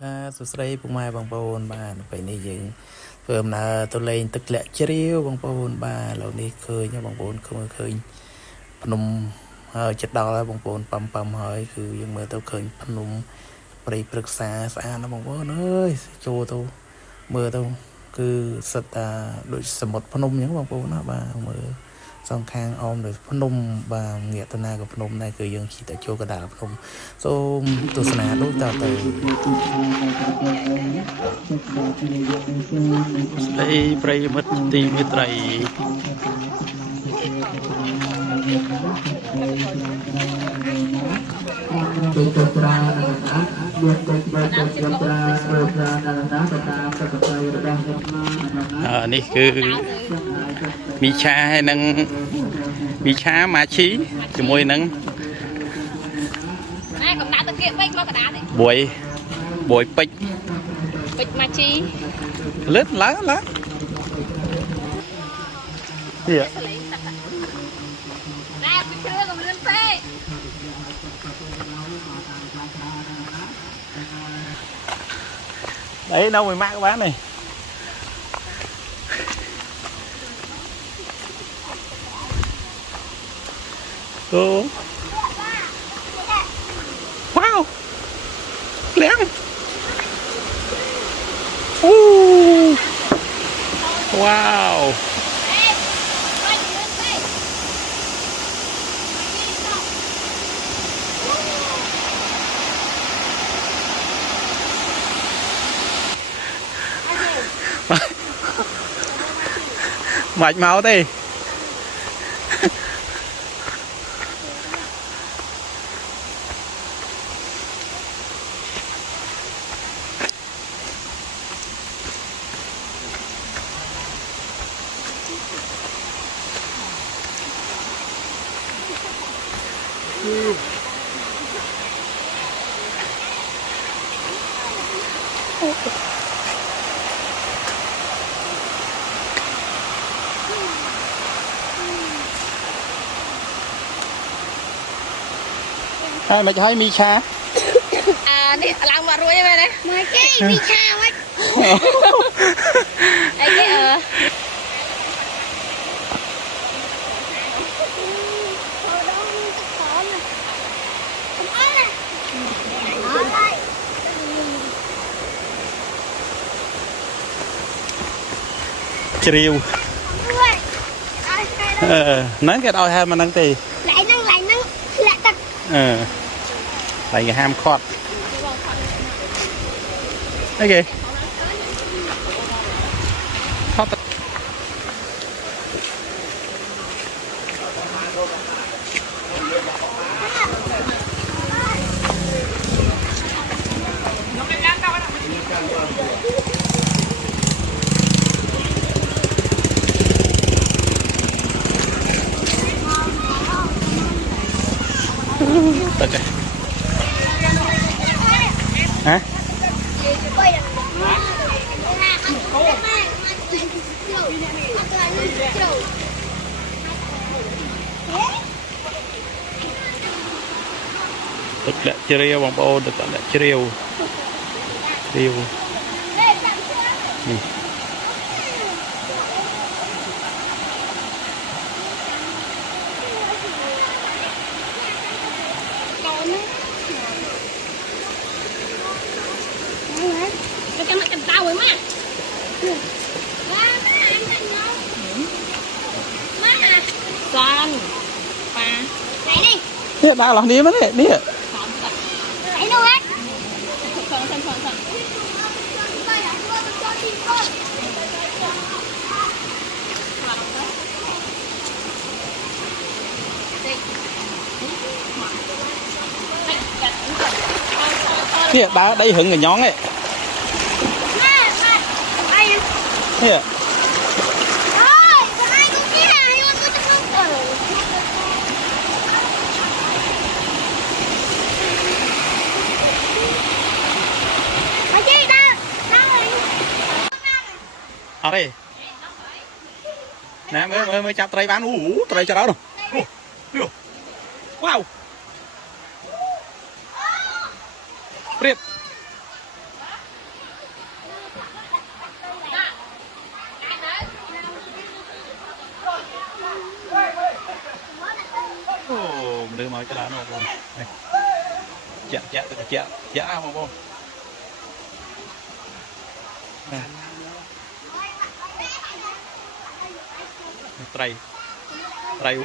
สุดท้ายพวกมาบางปอนบ้านไปนี่ยังเพิ่มนาตัวเลงตึกแหละเชียวบางปอนบ้านเหล่านี้เคยเนี่ยบางปอนเคยพนมจัดดาวแล้วบางปอนปั๊มเฮ้ยคือยังเมื่อตัวเคยพนมไปปรึกษาสะอาดนะบางปอนเอ้ยโจตัวเมื่อตัวคือสัตโดยสมุดพนมอย่างบางปอนนะบ้าเมื่อสองข้างออมโดยพนมบางเงียตนากับพนมในคือยังขีดแต่โจกระดาษพนมส้มตัวสนาลูกตาเตย đây prey mất tìm hết rầyนี่คือมีชาให้นังมีชามาชี้จมวยนังบวยบวยปิดปิดมาชี้เล็ดล้างนี่อ่ะđấy đâu mày mang cái bán này ô wow lén wow mạch máu đi hai mày thấy mi chaนี่ลังมารู้ใช่ไหมเนี่ยไม่ใช่มีชาไว้ไอ้แกchiều nắng cái đôi hai mà nắng tì lại nắng lại tật lại cái ham khọt cái gì khọt tật hả tức là chiều bằng bao được là chiều cái mặt cầm tao rồi má son pha này điนี่ดาวหลังนี้มั้ยเนี่ยนี่ไหนดูเว้ยนี่ดาวđây hứng người nhón ấyนี่เอาดิnè mới chặt tray bán tray cho đó rồi wow riết nói cái lá nó bông này dạ mà bông tray tray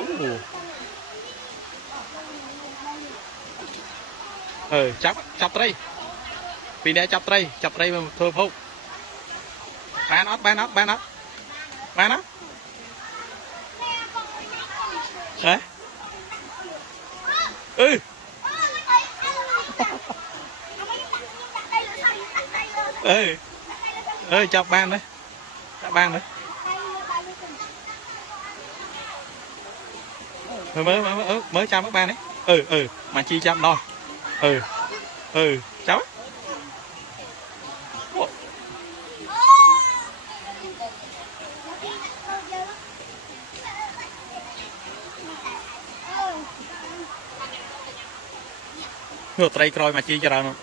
chắp tray vì nè chắp tray mà thơm không bán nó đấy chọc ban đấy mới chăm các ban đấy mà chi chăm đo cháu ngược tray coi mà chi cho đâu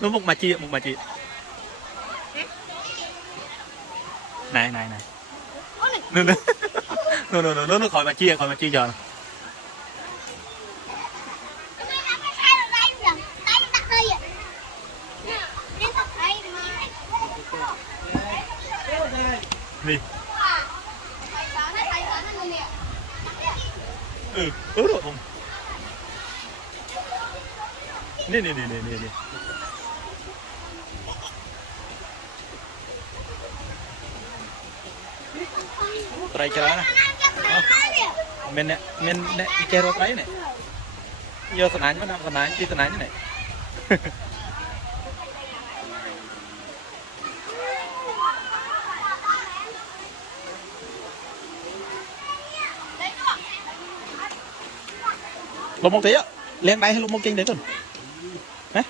nó một mà chi này nó khỏi mà chia giờ đi rồi không nè tray cho nó mình chơi rồi tray này giờ sẵn anh nó sẵn anh như này lột một tí á lên đây hay lột một kinh đấy thôi hả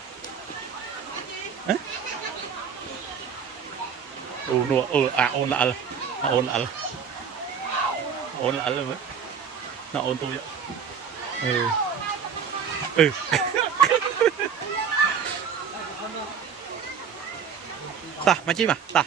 nua ôn lại rồi nó ôn tôi ạ ta mà chi mà ta